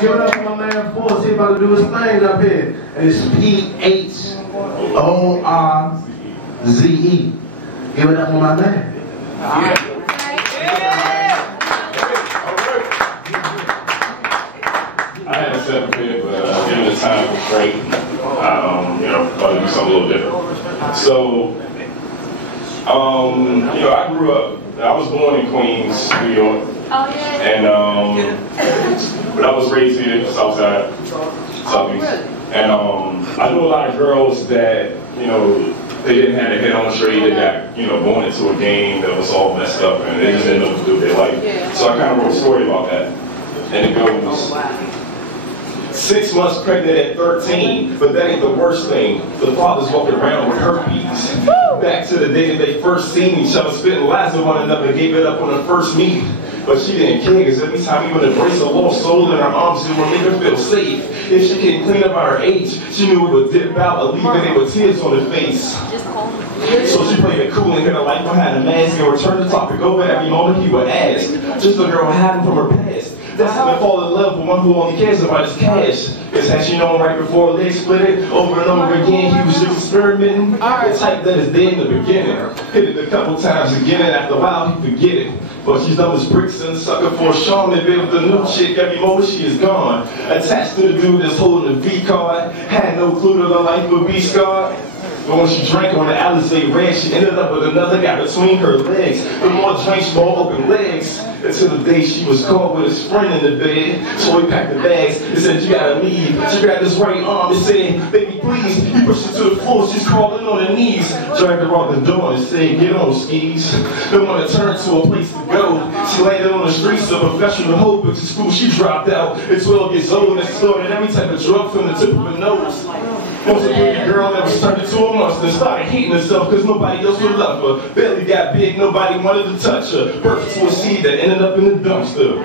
Give it up for my man Force. He about to do his thing up here. And it's P-H-O-R-Z-E. Give it up for my man. I had to set up here, but given the time constraint, thought to do something a little different. So, I grew up. I was born in Queens, New York. Oh, yeah. And but I was raised here, Southside, Southeast. And I knew a lot of girls that, they didn't have their head on straight. They got, born into a game that was all messed up, and they just didn't know what to do with their life. So I kind of wrote a story about that. And it goes, 6 months pregnant at 13, but that ain't the worst thing. The father's walking around with herpes. Back to the day that they first seen each other, spitting lies with one another, gave it up on the first meeting. But she didn't care, because every time he would embrace a lost soul in her arms, it would make her feel safe. If she couldn't clean up her age, she knew it would dip out, or leaving it with tears on her face. So she played it cool and hid her life behind a mask and returned the topic over every moment he would ask. Just a girl hiding from her past. That's how they fall in love with one who only cares about his cash. It's had she known right before they split it. Over and over again, he was just experimenting. The type that is dead in the beginning. Hit it a couple times again, and after a while, he forget it. But she's done with bricks and sucker for a Charmin. Been with the new chick, every moment she is gone. Attached to the dude that's holding the V card. Had no clue that her life would be scarred. But when she drank on the Alizé red, she ended up with another guy between her legs. The more drinks, more open legs. Until the day she was caught with his friend in the bed. So he packed the bags and said, "You gotta leave." She grabbed his right arm and said, "Baby, please." He pushed her to the floor, she's crawling on her knees. Dragged her off the door and said, "Get on, skis." Don't want to turn to a place to go. She landed on the streets of professional hope, but to school she dropped out. At 12 years old and snorted every type of drug from the tip of her nose. Was a pretty girl that was turned into a monster. Started hating herself because nobody else would love her. Barely got big, nobody wanted to touch her. Birthed to a seed that ended up in the dumpster.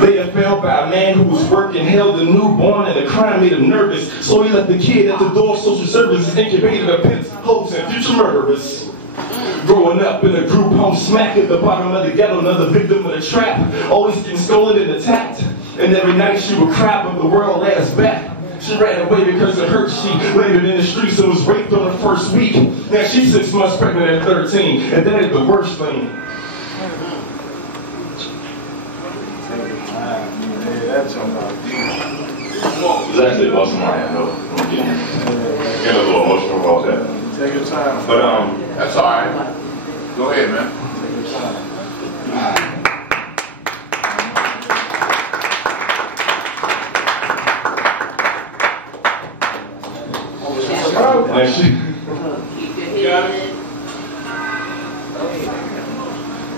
Later found by a man who was working, held a newborn, and the crime made him nervous. So he left the kid at the door of social services, incubated a pimps, hoes, and future murderers. Growing up in a group home, smack at the bottom of the ghetto, another victim of the trap. Always getting stolen and attacked. And every night she would cry, but the world let us back. She ran away because of hurt. She landed in the streets and was raped on her first week. Now she's 6 months pregnant at 13, and that is the worst thing. It's actually about somebody I know. I'm getting a little emotional about that. Take your time. But that's all right. Go ahead, man. Take your time.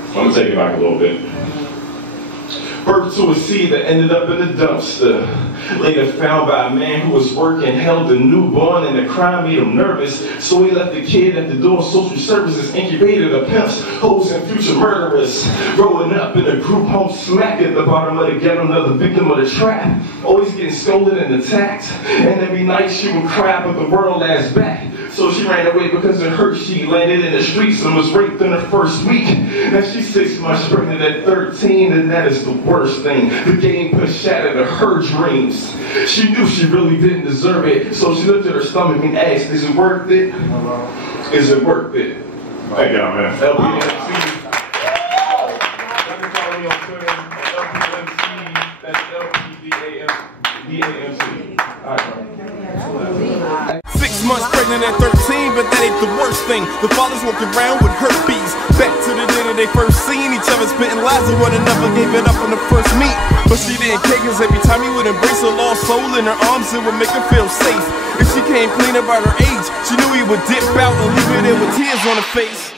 I'm gonna take it back a little bit. Birth to a seed that ended up in the dumpster. Later found by a man who was working, held a newborn, and the crime made him nervous. So he left the kid at the door of social services, incubated a pimps, hoes, and future murderers. Growing up in a group home, smack at the bottom of the ghetto, another victim of the trap. Always getting stolen and attacked. And every night she would cry, but the world asked back. So she ran away because of hurt. She landed in the streets and was raped in her first week. Now she's 6 months pregnant at 13, and that is the worst thing. The game put shattered to her dreams. She knew she really didn't deserve it, so she lifted her stomach and asked, "Is it worth it? Is it worth it?" Thank y'all, man. LPMC. Y'all can follow me on Twitter at LPMC. That's LPDAMC. All right. 6 months pregnant at 13, but that ain't the worst thing. The father's walking around with herpes. Back to the day that they first seen each other, spitting lies with one another, gave it up on the first meet. But she didn't care, cause every time he would embrace a lost soul in her arms, it would make her feel safe. If she came clean about her age, she knew he would dip out and leave it in with tears on her face.